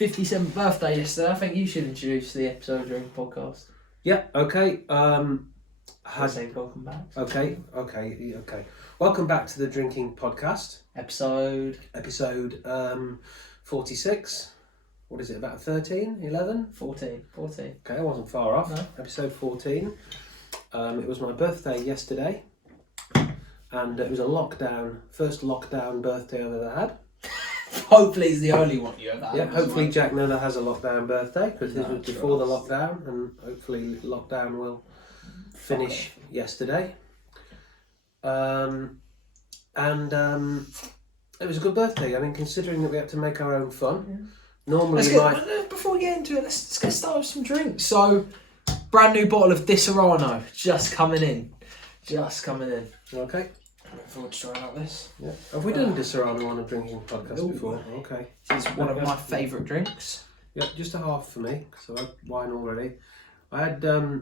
57th birthday yesterday. I think you should introduce the episode during the podcast. Yeah, okay. Say welcome back. Okay. Welcome back to the Drinking Podcast. Episode 46. What is it, about 13, 11? 14. Okay, I wasn't far off. No. Episode 14. It was my birthday yesterday. And it was first lockdown birthday I've ever had. Hopefully it's the only one you ever had. Yeah, hopefully Jack never has a lockdown birthday, because this was before the lockdown, and hopefully lockdown will finish yesterday. And it was a good birthday. I mean, considering that we had to make our own fun. Yeah. Normally, before we get into it, let's get started with some drinks. So, brand new bottle of Disaronno just coming in. Okay. Looking forward to trying out this. Yeah. Have we done Disaronno on a drinking podcast before? Okay. It's one of my favourite drinks. Yeah, just a half for me, because I had wine already. I had a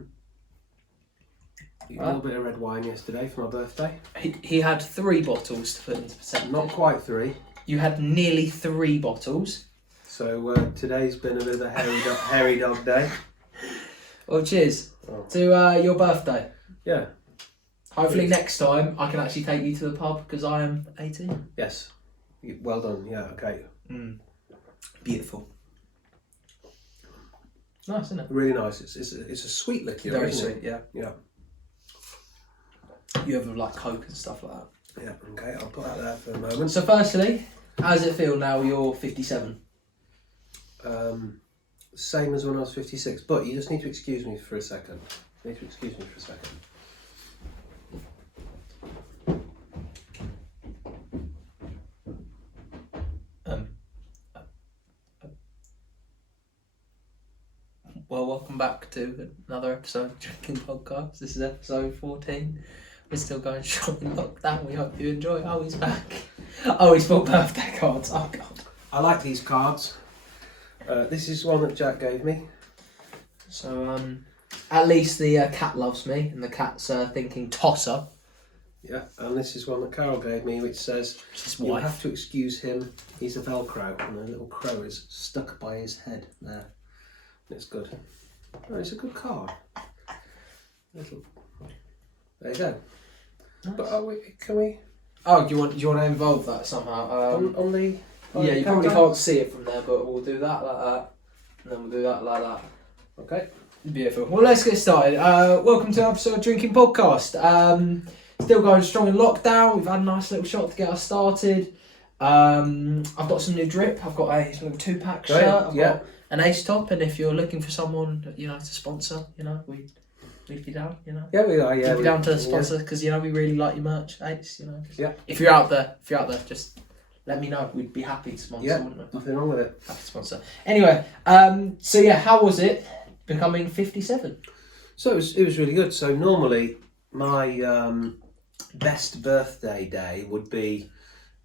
little bit of red wine yesterday for my birthday. He had 3 bottles to put into percentage. Not quite 3. You had nearly 3 bottles. So today's been a bit of a hairy dog day. Well, cheers to your birthday. Yeah. Hopefully next time I can actually take you to the pub because I am 18. Yes. Well done. Yeah. Okay. Beautiful. Nice, isn't it? Really nice. It's a sweet liqueur. Very isn't sweet. it? Yeah. Yeah. You ever like Coke and stuff like that? Yeah. Okay. I'll put that there for a moment. So, firstly, how does it feel now you're 57? Same as when I was 56, but you just need to excuse me for a second. Well, welcome back to another episode of Drinking Podcast. This is episode 14. We're still going strong in lockdown. We hope you enjoy. Oh, he's back. Oh, he's bought birthday cards. Oh, God. I like these cards. This is one that Jack gave me. So, at least the cat loves me, and the cat's thinking tosser. Yeah, and this is one that Carol gave me, which says, "You have to excuse him. He's a Velcro," and a little crow is stuck by his head there. It's good. Oh, it's a good card. There you go. Nice. But can we? Oh, do you want to involve that somehow? On the. Yeah, you probably can't see it from there, but we'll do that like that, and then we'll do that like that. Okay. Beautiful. Well, let's get started. Welcome to an episode of Drinking Podcast. Still going strong in lockdown. We've had a nice little shot to get us started. I've got some new drip. I've got a little 2-pack shirt. I've got an Ace top, and if you're looking for someone, to sponsor, we'd be down, Yeah, we are. Yeah, we'd be down to sponsor because we really like your merch, Ace. Yeah. If you're out there, just let me know. We'd be happy to sponsor. Yeah, wouldn't we? nothing wrong with it. Happy to sponsor. Anyway, how was it becoming 57? So it was really good. So normally my best birthday day would be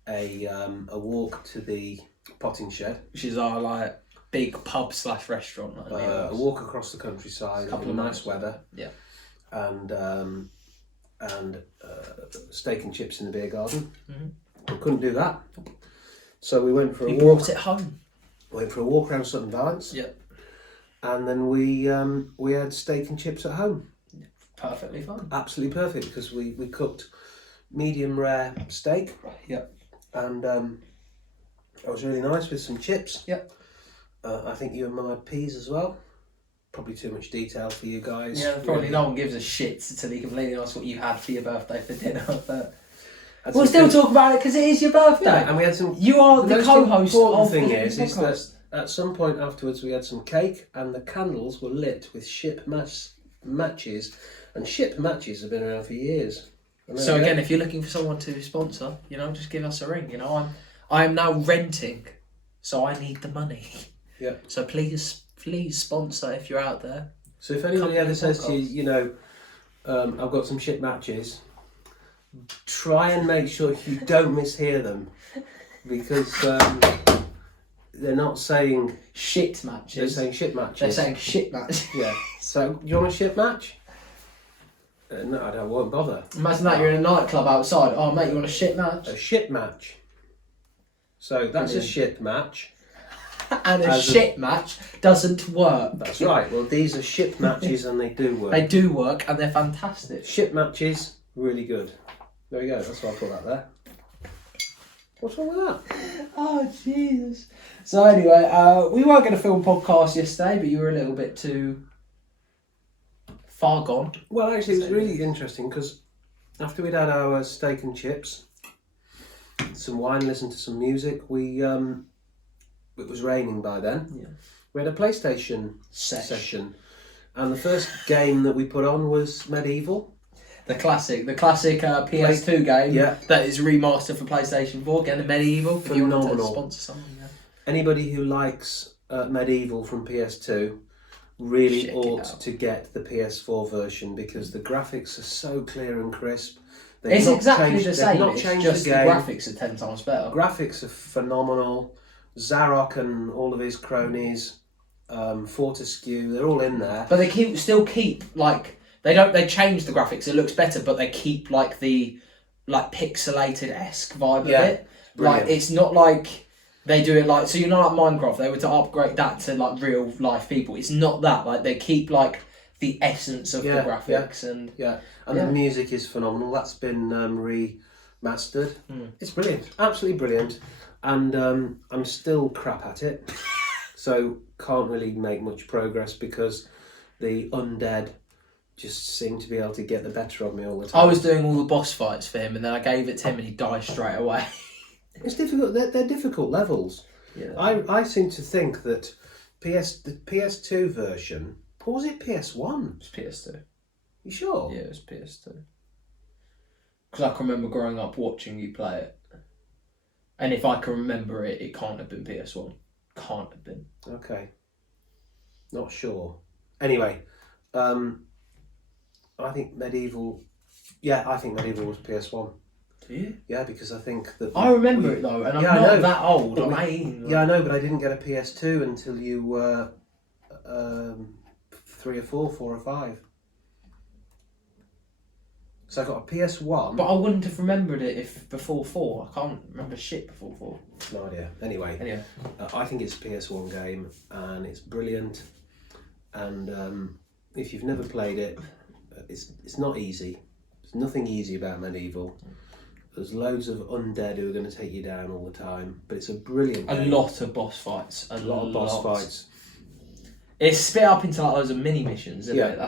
a walk to the potting shed, Which is our big pub / restaurant. a walk across the countryside, Couple in of nice weather, Yeah. and steak and chips in the beer garden. Mhm. We couldn't do that, so we went for a You walk. brought it home. Went for a walk around Sutton Valence. Yep. And then we had steak and chips at home. Perfectly fine. Absolutely perfect, because we cooked medium rare steak. Yep. And it was really nice with some chips. Yep. I think you and Mum had peas as well. Probably too much detail for you guys. Yeah, probably no one gives a shit until you completely ask what you had for your birthday for dinner. But Had we'll some still good- talk about it because it is your birthday. Yeah, and we had some. You are the most co-host important of thing the is podcast. that at some point afterwards we had some cake, and the candles were lit with ship matches, and ship matches have been around for years. So again, if you're looking for someone to sponsor, just give us a ring. I am now renting, so I need the money. Yeah. So please sponsor if you're out there. So if anybody ever says to podcast. you, I've got some ship matches, try and make sure you don't mishear them, because they're not saying Shit matches. they're saying ship matches. They're saying shit match. Yeah. So do you want a ship match? No, I won't bother. Imagine that you're in a nightclub outside. Oh mate, you want a shit match? A ship match. So that's Brilliant. a ship match. And a shit match doesn't work. That's right. Well, these are ship matches and they do work. They do work and they're fantastic. Ship matches, really good. There we go. That's why I put that there. What's wrong with that? Oh, Jesus. So anyway, we were going to film a podcast yesterday, but you were a little bit too far gone. Well, actually, it was really interesting because after we'd had our steak and chips, some wine, listened to some music, it was raining by then. Yeah. We had a PlayStation session. And the first game that we put on was Medieval. The classic PS2 game that is remastered for PlayStation 4, getting Medieval. Phenomenal. You want to sponsor something, yeah. Anybody who likes Medieval from PS2 really ought to get the PS4 version because the graphics are so clear and crisp. It's exactly the same. Not it's changed just the the game. graphics are 10 times better. Graphics are phenomenal. Zarok and all of his cronies, Fortescue, they're all in there. But they still keep like they change the graphics. It looks better, but they keep like the pixelated-esque vibe of it. Brilliant. Like it's not like they do it like like Minecraft. They were to upgrade that to like real life people. It's not that. Like they keep like the essence of the graphics and the music is phenomenal. That's been remastered. It's brilliant, absolutely brilliant. And I'm still crap at it, so can't really make much progress because the undead just seem to be able to get the better of me all the time. I was doing all the boss fights for him, and then I gave it to him, and he died straight away. It's difficult. They're difficult levels. Yeah. I seem to think that the PS2 version, or was it PS1? It was PS2. You sure? Yeah, it was PS2. Because I can remember growing up watching you play it. And if I can remember it, it can't have been PS1. Can't have been. Okay. Not sure. Anyway, I think Medieval... Yeah, I think Medieval was PS1. Do you? Yeah, because I think that... I remember it though, and I'm not that old. I'm 18. Yeah, I know, but I didn't get a PS2 until you were 3 or 4 or 5. So I got a PS1. But I wouldn't have remembered it if before 4. I can't remember shit before 4. No idea. Anyway. I think it's a PS1 game and it's brilliant. And if you've never played it, it's not easy. There's nothing easy about Medieval. There's loads of undead who are going to take you down all the time. But it's a brilliant game. A lot of boss fights. A lot of boss fights. It's split up into like loads of mini missions, isn't it?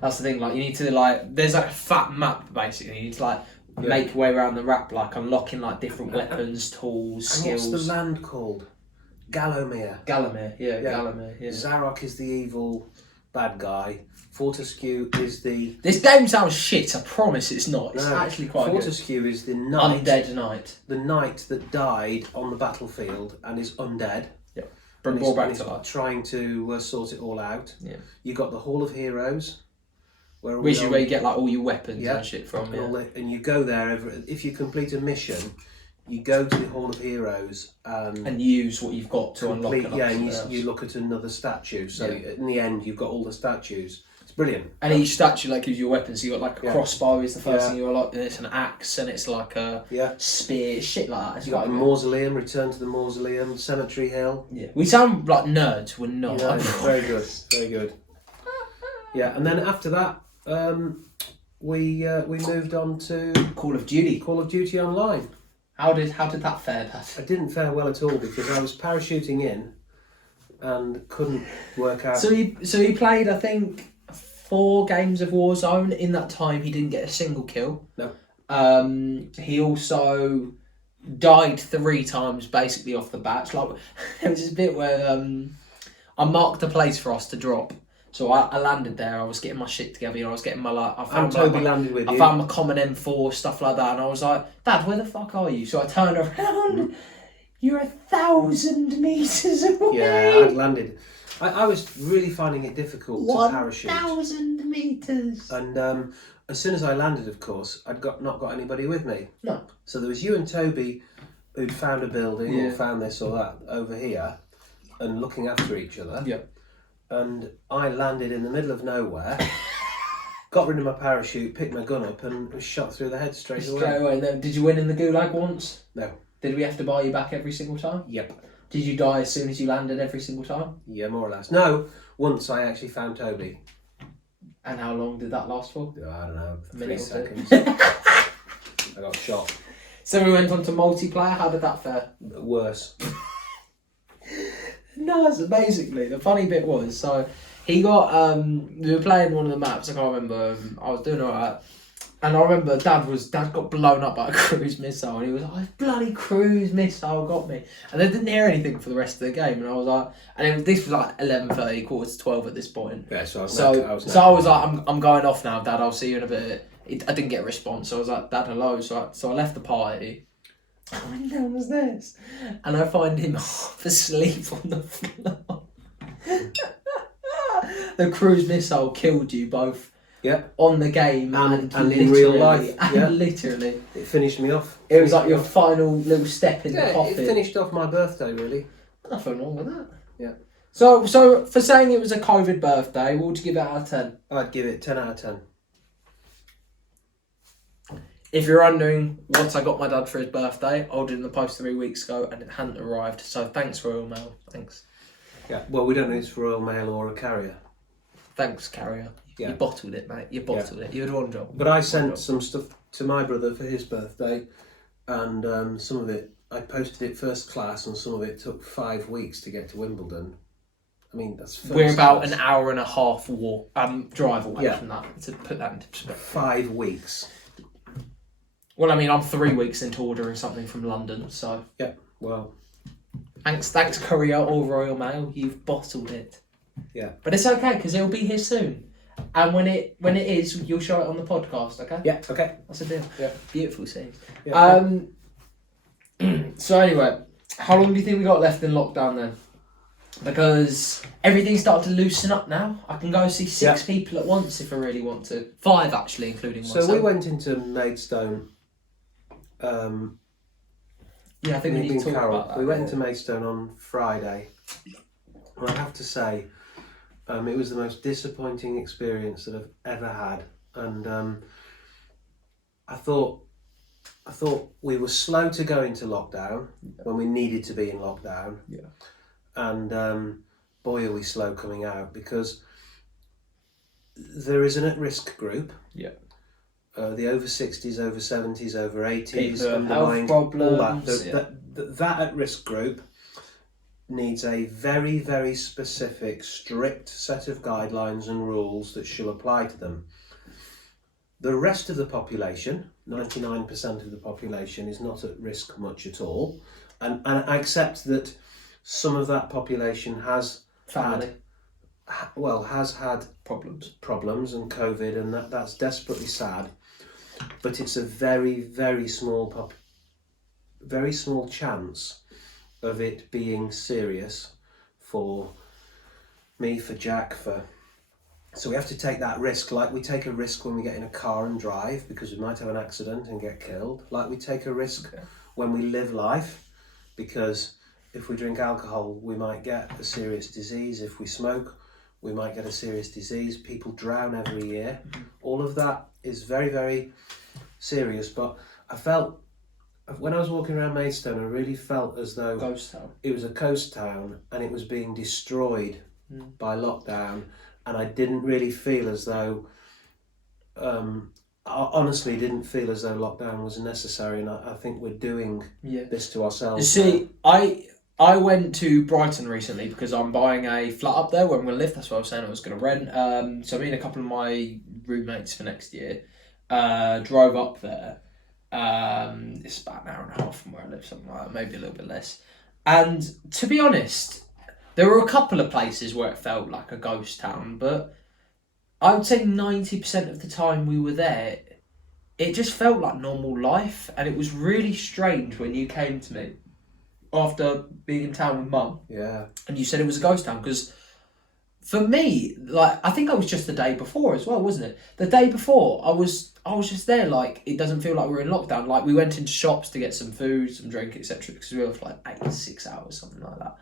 That's the thing, like you need to there's like a fat map basically. You need to make your way around the map, like unlocking like different weapons, tools, skills. What's the land called? Gallowmere. Gallowmere, Gallowmere, yeah. Zarok is the evil bad guy. Fortescue is the... This game sounds shit, I promise it's not. It's actually quite Fortescue is the knight. Undead knight. The knight that died on the battlefield and is undead. Yeah. And he's trying to sort it all out. Yeah. You got the Hall of Heroes. Where you get like all your weapons and shit from. And you go there, if you complete a mission, you go to the Hall of Heroes and use what you've got to unlock it. Yeah, and you look at another statue. So in the end, you've got all the statues. It's brilliant. And each statue gives you weapons. So you got like a crossbow is the first thing you unlock, and it's an axe, and it's like a spear, shit like that. You got the mausoleum, Return to the Mausoleum, Cemetery Hill. Yeah, we sound like nerds. We're not. Yeah, very good, very good. Yeah, and then after that, we moved on to Call of Duty. Call of Duty Online. How did that fare, Pat? It didn't fare well at all because I was parachuting in and couldn't work out. So he played, I think, 4 games of Warzone. In that time, he didn't get a single kill. No. He also died 3 times basically off the bat. Like there was this bit where I marked a place for us to drop. So I landed there. I was getting my shit together. I was getting my landed with you. I found my common M4 stuff like that, and I was like, "Dad, where the fuck are you?" So I turned around. You're 1,000 meters away. Yeah, I'd landed. I was really finding it difficult to parachute. 1,000 meters. And as soon as I landed, of course, I'd not got anybody with me. No. So there was you and Toby, who'd found a building or found this or that over here, and looking after each other. Yeah. And I landed in the middle of nowhere, got rid of my parachute, picked my gun up, and was shot through the head straight away. Did you win in the Gulag once? No. Did we have to buy you back every single time? Yep. Did you die as soon as you landed every single time? Yeah, more or less. No, once I actually found Toby. And how long did that last for? I don't know, A 3 minute or seconds. two? I got shot. So we went on to multiplayer. How did that fare? Worse. No, so basically the funny bit was, so he got we were playing one of the maps. I can't remember. I was doing alright, and I remember Dad got blown up by a cruise missile, and he was like, "Oh, bloody cruise missile got me," and I didn't hear anything for the rest of the game, and I was like, and this was like 11:30, quarter to 12 at this point. Yeah, so I was like, I'm going off now, Dad. I'll see you in a bit. I didn't get a response, so I was like, Dad, hello. So I left the party. I went downstairs and I find him half asleep on the floor. The cruise missile killed you both. Yeah. On the game and in real life. And literally. It finished me off. It was like your final little step in the coffin. It finished off my birthday, really. Nothing wrong with that. Yeah. So for saying it was a COVID birthday, what would you give it out of 10? I'd give it 10 out of 10. If you're wondering what I got my dad for his birthday, I ordered in the post 3 weeks ago and it hadn't arrived. So thanks, Royal Mail. Thanks. Yeah. Well, we don't know if it's Royal Mail or a carrier. Thanks, carrier. Yeah. You bottled it, mate. You bottled it. You had one job. But I sent some stuff to my brother for his birthday, and some of it, I posted it first class, and some of it took 5 weeks to get to Wimbledon. I mean, that's first We're about class. an hour and a half drive away from that, to put that into perspective. 5 weeks. Well, I mean, I'm 3 weeks into ordering something from London, so... Yeah, well... Thanks, courier or Royal Mail, you've bottled it. Yeah. But it's okay, because it'll be here soon. And when it is, you'll show it on the podcast, okay? Yeah, okay. That's a deal. Yeah. Beautiful scene. Yeah. So anyway, how long do you think we got left in lockdown then? Because everything's started to loosen up now. I can go see 6 people at once if I really want to. 5 actually, including myself. So we went into Maidstone. Yeah, I think we need to talk about that. We went into Maidstone on Friday. And I have to say, it was the most disappointing experience that I've ever had. And I thought we were slow to go into lockdown when we needed to be in lockdown. Yeah. And boy, are we slow coming out, because there is an at-risk group. Yeah. The over 60s, over 70s, over 80s, People who have underlying, health problems. all that. That at-risk group needs a very, very specific, strict set of guidelines and rules that shall apply to them. The rest of the population, 99% of the population, is not at risk much at all. And I accept that some of that population has had problems and COVID, and that's desperately sad. But it's a very, very small chance of it being serious for me, for Jack, so we have to take that risk, like we take a risk when we get in a car and drive, because we might have an accident and get killed. Like we take a risk when we live life, because if we drink alcohol, we might get a serious disease. If we smoke, we might get a serious disease. People drown every year. All of that is very, very serious. But I felt, when I was walking around Maidstone, I really felt as though it was a coast town and it was being destroyed by lockdown. And I didn't really feel as though, I honestly didn't feel as though lockdown was necessary. And I think we're doing this to ourselves. You see, I went to Brighton recently because I'm buying a flat up there where I'm going to live. That's what I was saying I was going to rent. So me and a couple of my roommates for next year drove up there. It's about an hour and a half from where I live, something like that, maybe a little bit less. And to be honest, there were a couple of places where it felt like a ghost town, but I would say 90% of the time we were there, it just felt like normal life. And it was really strange when you came to me after being in town with Mum. Yeah. And you said it was a ghost town, because for me, like, I think I was just the day before as well, wasn't it? The day before, I was just there, like, it doesn't feel like we're in lockdown. Like, we went into shops to get some food, some drink, etc., because we were for like 6 hours, something like that.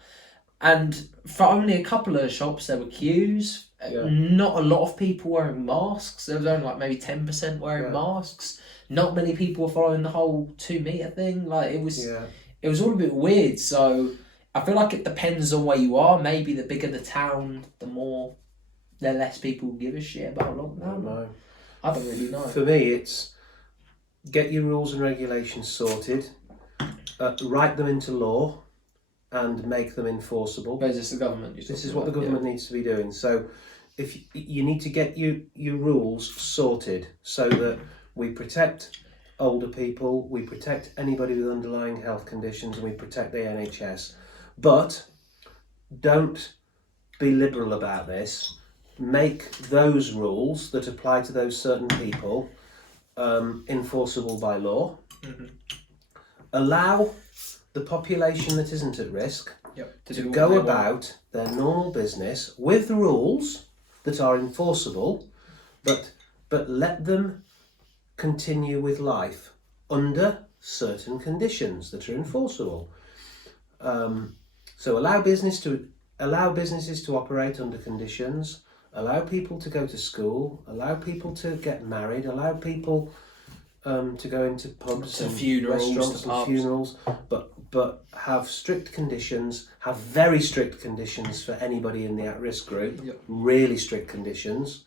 And for only a couple of shops, there were queues. Yeah. Not a lot of people wearing masks. There was only like maybe 10% wearing masks. Not many people were following the whole 2 metre thing. Like, it was all a bit weird. So I feel like it depends on where you are. Maybe the bigger the town, the less people give a shit about lockdown. No. I don't really know. For me, it's get your rules and regulations sorted, write them into law, and make them enforceable. But is this the government? This is what the government needs to be doing. So, if you need to get your rules sorted so that we protect older people, we protect anybody with underlying health conditions, and we protect the NHS. But don't be liberal about this. Make those rules that apply to those certain people enforceable by law. Mm-hmm. Allow the population that isn't at risk to go about their normal business with rules that are enforceable, but let them continue with life under certain conditions that are enforceable. So allow businesses to operate under conditions. Allow people to go to school. Allow people to get married. Allow people to go into pubs and restaurants and funerals. But have strict conditions. Have very strict conditions for anybody in the at-risk group. Yep. Really strict conditions.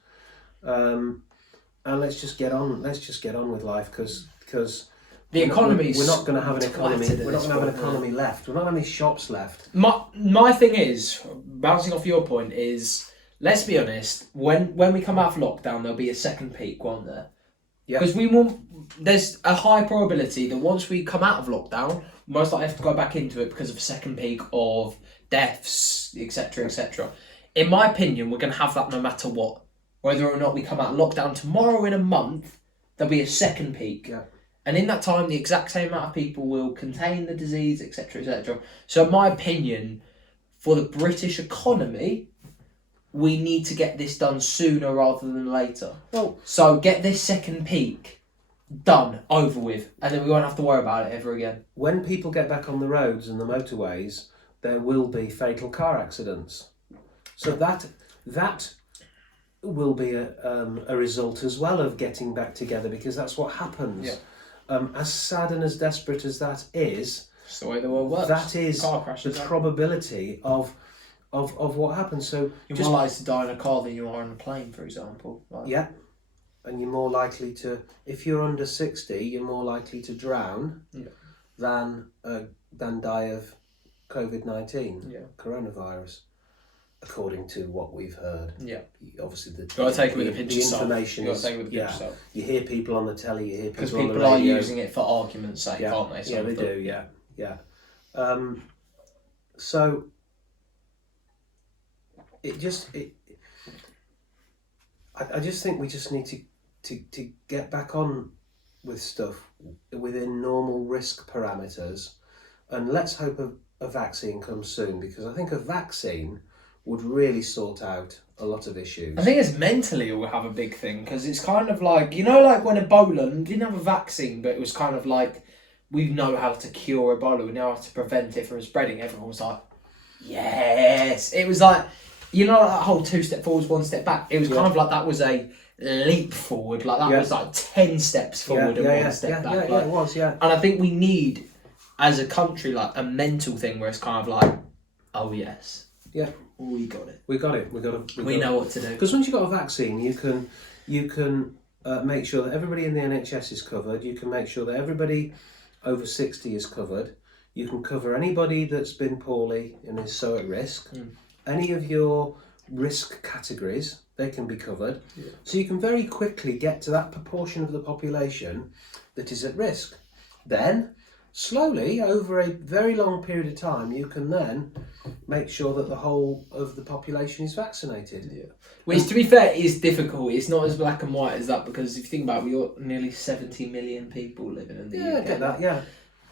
And let's just get on. Let's just get on with life because the economy. We're not going to have an economy. We're not going to have an economy left. We're not going to have any shops left. My thing is, bouncing off your point, is let's be honest. When we come out of lockdown, there'll be a second peak, won't there? Yeah. Because there's a high probability that once we come out of lockdown, most likely have to go back into it because of a second peak of deaths, etc., etc. In my opinion, we're going to have that no matter what. Whether or not we come out of lockdown tomorrow in a month, there'll be a second peak. Yeah. And in that time, the exact same amount of people will contain the disease, etc., etc. So in my opinion, for the British economy, we need to get this done sooner rather than later. Well, so get this second peak done, over with, and then we won't have to worry about it ever again. When people get back on the roads and the motorways, there will be fatal car accidents. So that will be a result as well of getting back together, because that's what happens. Yeah. As sad and as desperate as that is, it's the way the world works. That is the probability of what happens. So you're more likely to die in a car than you are on a plane, for example. Yeah, and you're more likely to, if you're under 60, you're more likely to drown than die of COVID-19, coronavirus. According to what we've heard, obviously you've got to take it with a pinch of salt. Information you got to take it with a pinch of salt. You hear people on the telly, you hear people on the radio. Because people are using it for argument's sake, aren't they? Yeah, they do. Yeah. So I just think we just need to get back on with stuff within normal risk parameters, and let's hope a vaccine comes soon, because I think a vaccine would really sort out a lot of issues. I think it's mentally we'll have a big thing, because it's kind of like, like when Ebola didn't have a vaccine, but it was kind of like, we know how to cure Ebola, we know how to prevent it from spreading. Everyone was like, yes. It was like, that whole 2 step forwards, 1 step back. It was kind of like that was a leap forward. Like that was like 10 steps forward and 1 step back. It was. And I think we need, as a country, like a mental thing where it's kind of like, oh yes. Yeah. We got it. We got it. We know what to do. Because once you've got a vaccine, you can make sure that everybody in the NHS is covered. You can make sure that everybody over 60 is covered. You can cover anybody that's been poorly and is so at risk. Any of your risk categories, they can be covered. Yeah. So you can very quickly get to that proportion of the population that is at risk. Then, slowly, over a very long period of time, you can then make sure that the whole of the population is vaccinated. Yeah. Which, to be fair, is difficult. It's not as black and white as that, because if you think about it, we've got nearly 70 million people living in the UK. I get that, yeah.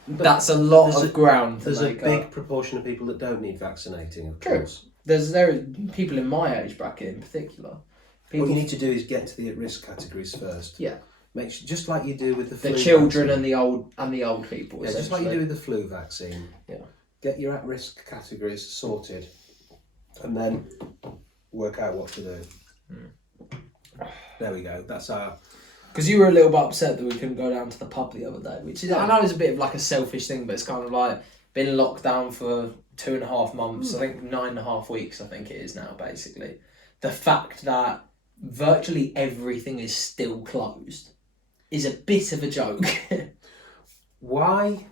But that's a lot of ground to make up. There's a big proportion of people that don't need vaccinating, of course. There are people in my age bracket in particular. What you need to do is get to the at-risk categories first. Yeah. Make sure, just like you do with the flu children vaccine. and the old people. Yeah, just like you do with the flu vaccine. Yeah. Get your at-risk categories sorted, and then work out what to do. There we go. That's our. Because you were a little bit upset that we couldn't go down to the pub the other day, which is, I know it's a bit of like a selfish thing, but it's kind of like, been locked down for 2.5 months. I think 9.5 weeks. I think it is now. Basically, the fact that virtually everything is still closed is a bit of a joke. Why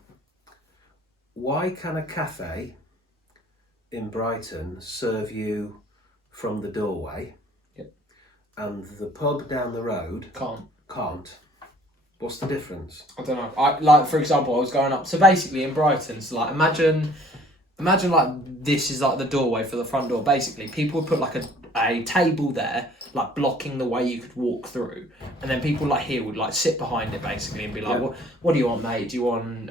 can a cafe in Brighton serve you from the doorway, and the pub down the road can't? What's the difference? I don't know. For example, I was going up. So basically, in Brighton, so like imagine like this is like the doorway for the front door. Basically, people would put like a table there, like blocking the way you could walk through, and then people like here would like sit behind it basically and be like, "What do you want, mate? Do you want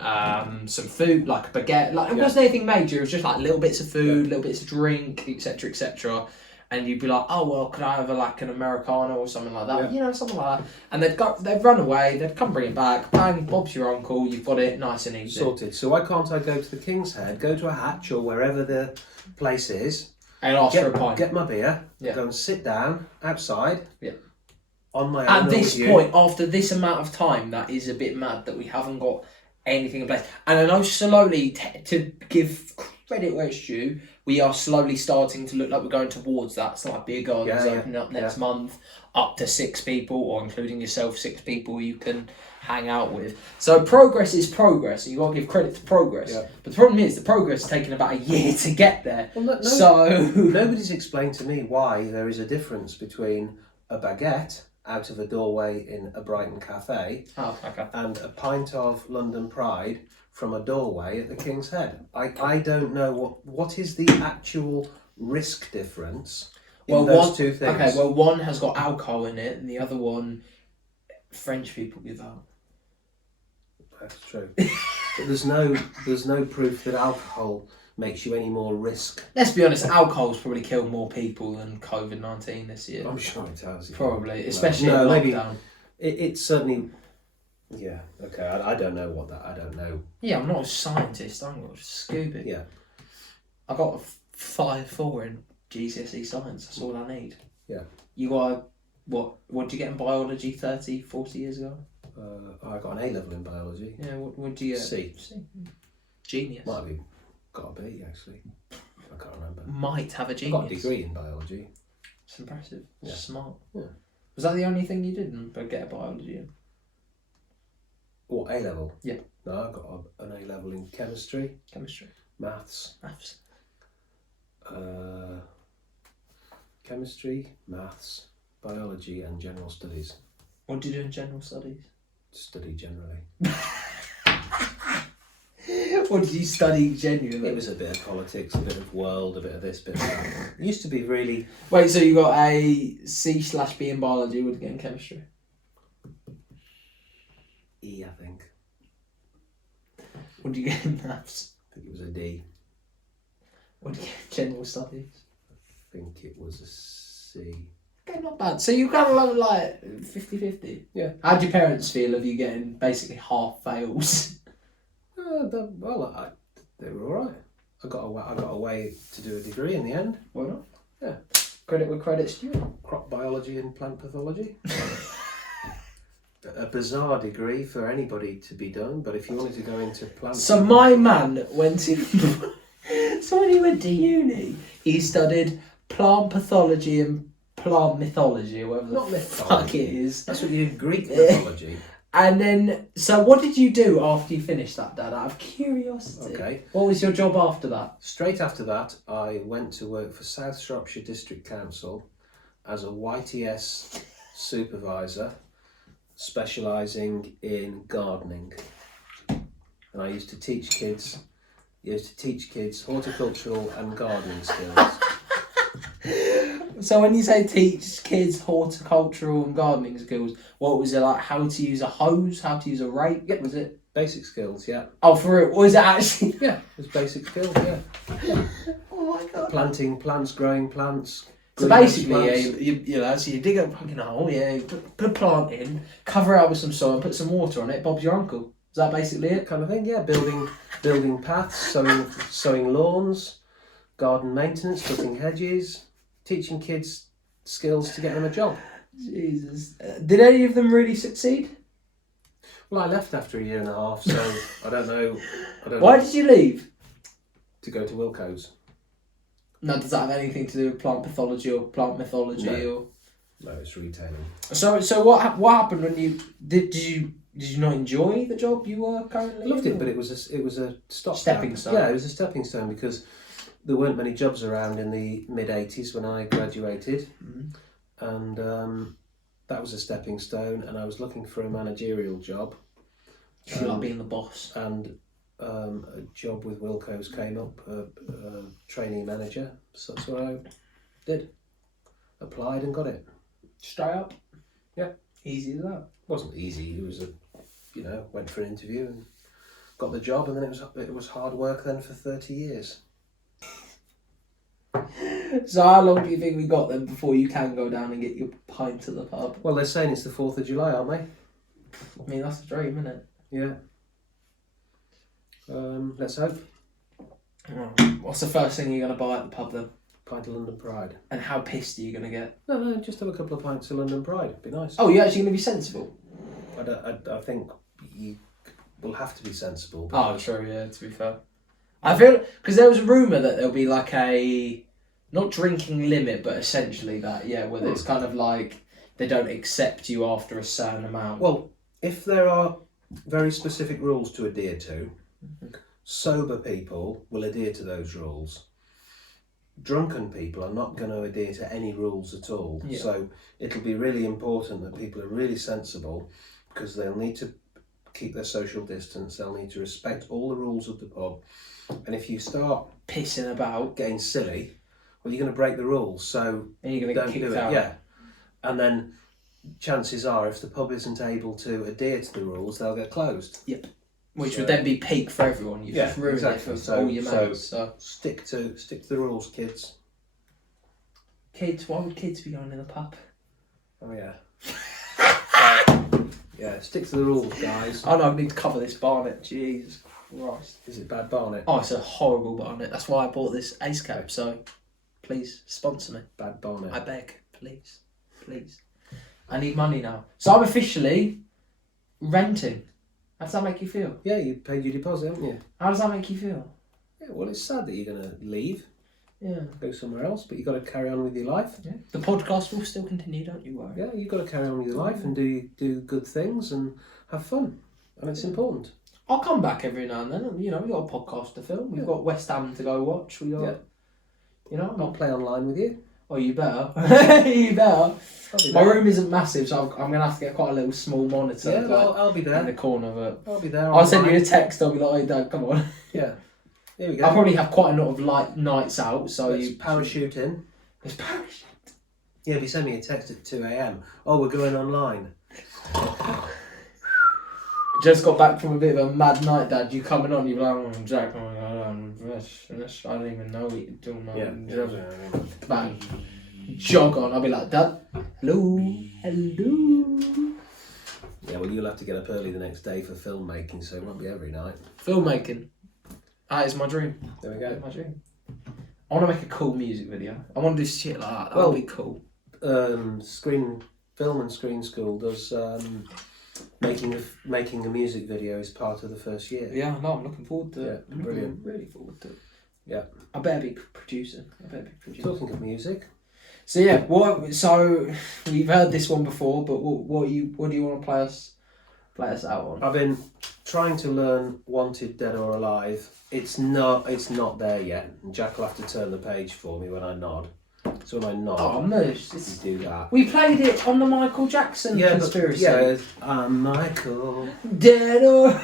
some food, like a baguette? Like it wasn't anything major. It was just like little bits of food, little bits of drink, etc., etc." And you'd be like, "Oh well, could I have an Americano or something like that? Something like that." And they'd run away. They'd come bring it back. Bang, Bob's your uncle. You've got it, nice and easy. Sorted. So why can't I go to the King's Head, go to a Hatch or wherever the place is, and ask for a pint, get my beer, go and sit down outside, on my own. At this point, after this amount of time, that is a bit mad that we haven't got anything in place. And I know slowly, to give credit where it's due, we are slowly starting to look like we're going towards that. So like beer gardens opening up next month, up to 6 people, or including yourself, 6 people you can hang out with. So progress is progress, and you got to give credit to progress. Yeah. But the problem is the progress has taken about a year to get there. Well, nobody's explained to me why there is a difference between a baguette out of a doorway in a Brighton cafe and a pint of London Pride from a doorway at the King's Head. I don't know what is the actual risk difference in those two things. Okay, well, one has got alcohol in it, and the other one, French people give out. That's true. But there's no proof that alcohol makes you any more risk. Let's be honest, alcohol's probably killed more people than COVID-19 this year. I'm sure it has. Probably, especially in lockdown. It's certainly. Yeah. Okay. I don't know I don't know. Yeah, I'm not a scientist. I'm not stupid. Yeah. I got a 5.4 in GCSE science. That's all I need. Yeah. You got what did you get in biology 30, 40 years ago? I got an A level in biology. Yeah. What did you get? C. Genius. Might have got a B actually. I can't remember. Might have a genius. I got a degree in biology. It's impressive. Yeah. Smart. Yeah. Was that the only thing you didn't get a biology in? What, A level? Yeah. No, I got an A level in chemistry. Maths. Chemistry, maths, biology, and general studies. What did you do in general studies? Study generally. What did you study genuinely? It was a bit of politics, a bit of world, a bit of this, bit of that. It used to be really. Wait, so you got a C/B in biology? What did you get in chemistry? E, I think. What did you get in maths? I think it was a D. What did you get in general studies? I think it was a C. Okay, not bad. So you kind of like 50-50? Yeah. How'd your parents feel of you getting basically half fails? They were alright. I got away to do a degree in the end. Why not? Yeah. Credit where credit's due. Crop biology and plant pathology. A bizarre degree for anybody to be done, but if you wanted to go into plant... So my man went to... So when he went to uni, he studied plant pathology and plant mythology, or whatever the fuck it is. That's what you did, Greek mythology. And then, so what did you do after you finished that, Dad? Out of curiosity. Okay. What was your job after that? Straight after that, I went to work for South Shropshire District Council as a YTS supervisor, specialising in gardening. And I used to teach kids horticultural and gardening skills. So when you say teach kids horticultural and gardening skills, what was it like? How to use a hose? How to use a rake? Yep. Was it? Basic skills, yeah. Oh, for real? Was it actually? Yeah, it was basic skills, yeah. Oh my God. Planting plants, growing plants. So basically, so you dig a fucking hole, put a plant in, cover it up with some soil, and put some water on it. Bob's your uncle. Is that basically it? Kind of thing, yeah. Building paths, sowing lawns, garden maintenance, cutting hedges, teaching kids skills to get them a job. Jesus. Did any of them really succeed? Well, I left after a year and a half, so I don't know. Why did you leave? to go to Wilco's. Now, does that have anything to do with plant pathology or plant mythology? No. No, it's retailing. So what happened when you did you not enjoy the job you were currently? I loved in, it, but it was a stepping stone. Yeah, it was a stepping stone because there weren't many jobs around in the mid-80s when I graduated, and that was a stepping stone. And I was looking for a managerial job. You like being the boss. And a job with Wilco's came up, a trainee manager. So that's what I did. Applied and got it. Straight up. Yeah. Easy as that. It wasn't easy. It was went for an interview and got the job, and then it was hard work then for 30 years. So how long do you think we got then before you can go down and get your pint at the pub? Well, they're saying it's the 4th of July, aren't they? I mean, that's a dream, isn't it? Yeah. Let's hope. What's the first thing you're going to buy at the pub then? Pint of London Pride. And how pissed are you going to get? No, just have a couple of pints of London Pride. It'd be nice. Oh, you're actually going to be sensible? I think you will have to be sensible. Oh, true, yeah, to be fair. I feel, because there was a rumour that there'll be like a, not drinking limit, but essentially that, yeah, where it's kind of like they don't accept you after a certain amount. Well, if there are very specific rules to adhere to, sober people will adhere to those rules. Drunken people are not going to adhere to any rules at all. Yeah. So it'll be really important that people are really sensible, because they'll need to keep their social distance, they'll need to respect all the rules of the pub. And if you start Pissing about, getting silly, well, you're going to break the rules. So and you're going to get don't kicked do it. out. Yeah. And then chances are, if the pub isn't able to adhere to the rules, they'll get closed. Yep. Which would then be peak for everyone. You've just ruined it for all your mates. So stick to the rules, kids. Kids, why would kids be going in the pub? Oh yeah. Yeah, stick to the rules, guys. Oh no, I need to cover this barnet. Jesus Christ. Is it bad barnet? Oh, it's a horrible barnet. That's why I bought this ace cap. So please sponsor me. Bad barnet. I beg, please. I need money now. So I'm officially renting. How does that make you feel? Yeah, you paid your deposit, haven't you? How does that make you feel? Yeah, well, it's sad that you're going to leave, Yeah. go somewhere else, but you've got to carry on with your life. Yeah. The podcast will still continue, don't you worry. Yeah, you've got to carry on with your life and do good things and have fun, and it's important. I'll come back every now and then. You know, we've got a podcast to film. We've got West Ham to go watch. We got, you know. I'll play online with you. Oh, you better. You better. My room isn't massive, so I'm going to have to get quite a little small monitor. Yeah, like, I'll be there. in the corner of it. I'll be there. I'll send you a text. I'll be like, hey, Dad, come on. Yeah. Here we go. I'll probably have quite a lot of light nights out, so Let's you parachute in. Let's parachute. Yeah, if you send me a text at 2 a.m. Oh, we're going online. Just got back from a bit of a mad night, Dad. You coming on? You're like, oh, Jack, oh my God, I don't even know what you're doing. Yeah. Bang. Jog on. I'll be like, Dad, hello. Yeah, well, you'll have to get up early the next day for filmmaking, so it won't be every night. Filmmaking. That is my dream. There we go. My dream. I want to make a cool music video. I want to do shit like that. That'll be cool. Film and Screen School does making a music video is part of the first year. Yeah, no, I'm looking forward to it. Yeah, brilliant. I'm really forward to it. Yeah. I better be producing. Talking of music. So yeah, so you've heard this one before, but what do you want to play us out on? I've been trying to learn Wanted Dead or Alive. It's not there yet. And Jack will have to turn the page for me when I nod. So when I nod, you do that. We played it on the Michael Jackson conspiracy. I'm Michael. Dead or...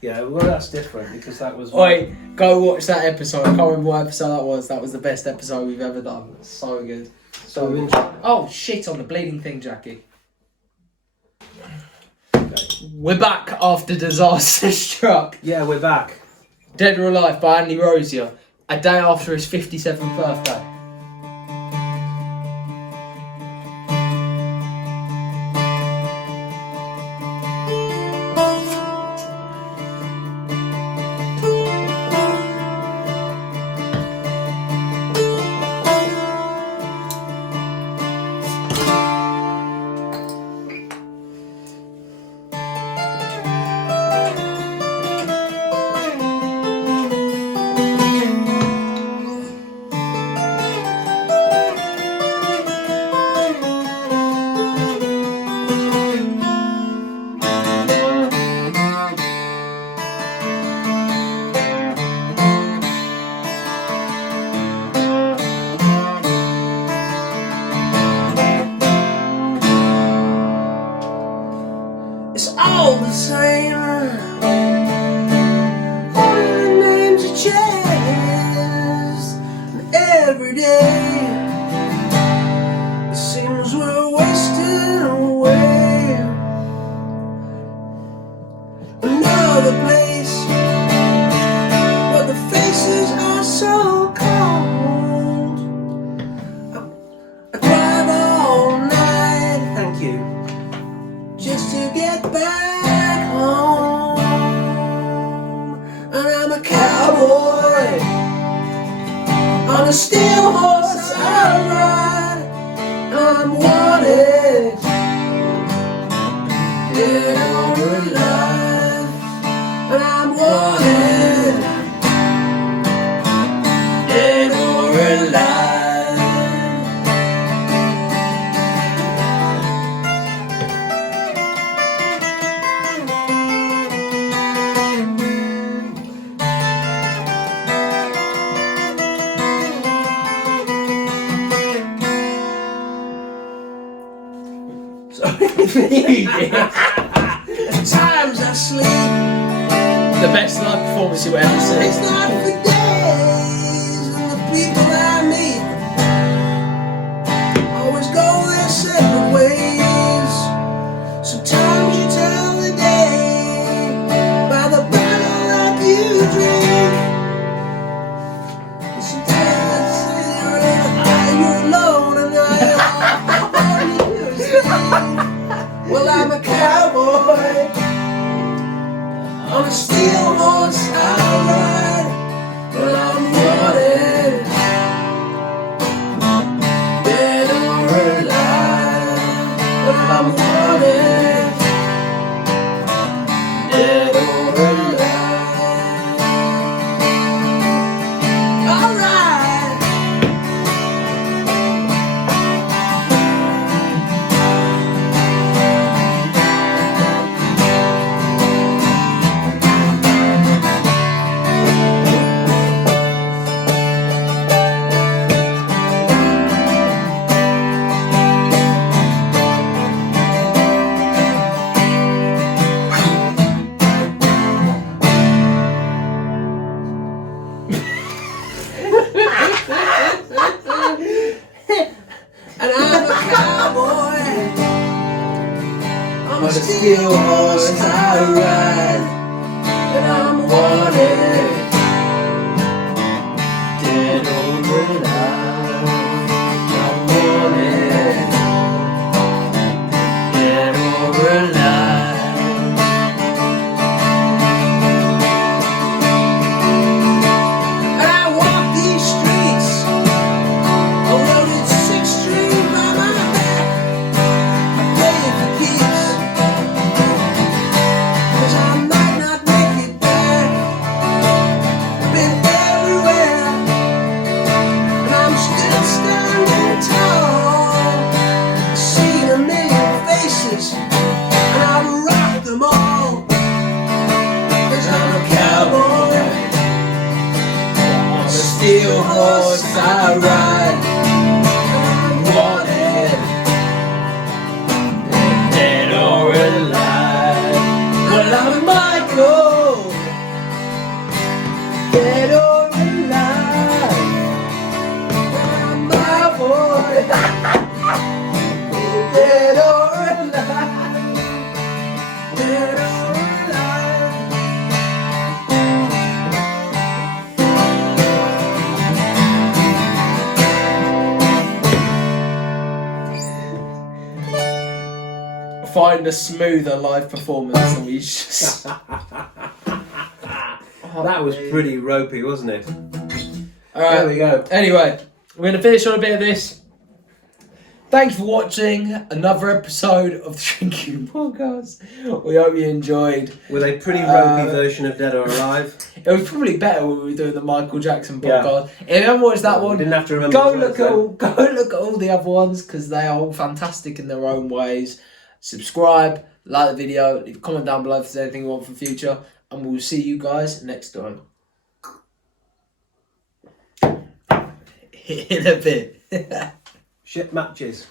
Yeah, well that's different because that was... Oi, go watch that episode. I can't remember what episode that was. That was the best episode we've ever done. So good. So good. Oh, shit on the bleeding thing, Jackie. Okay. We're back after disaster struck. Yeah, we're back. Dead or Alive by Andy Rosier. A day after his 57th birthday. another place where the faces are so cold. I drive all night, thank you, just to get back home. And I'm a cowboy on a steel horse I ride. I'm wanted, dead or alive. And I'm wanted, dead or alive. At times I sleep. The best live performance you'll ever see. It's not for days, and the people I meet always go their separate ways. Sometimes you tell the day by the bottle that you drink. And sometimes you're alone, and all you do is think. Well, I'm a cowboy on a steel horse I ride. Well, I'm wanted, dead or alive. Well, I'm wanted, dead or alive. All right. And I'm a cowboy on a steel horse I ride. And I'm wanted, dead or alive. I'm wanted, dead or alive. And I walk these streets, a loaded six-string by my back. I play it for keeps, 'cause I might not make it back. Been everywhere, and I'm still standing tall. Seen a million faces, and I've rocked them all. 'Cause I'm a cowboy on a steel horse I ride. I'm wanted, dead or alive. Well, I'm Michael, dead or alive. I'm my boy, dead or alive. Dead or alive. Find a smoother live performance than we just. That was pretty ropey, wasn't it? Alright, There we go. Anyway, we're going to finish on a bit of this. Thanks for watching another episode of the Drinking Podcast. We hope you enjoyed. With a pretty ropey version of Dead or Alive. It was probably better when we were doing the Michael Jackson Yeah. podcast. If you haven't watched that one, Didn't have to remember go the look words at all the other ones because they are all fantastic in their own ways. Subscribe, like the video, leave a comment down below if there's anything you want for the future, and we'll see you guys next time. In a bit. Shit matches.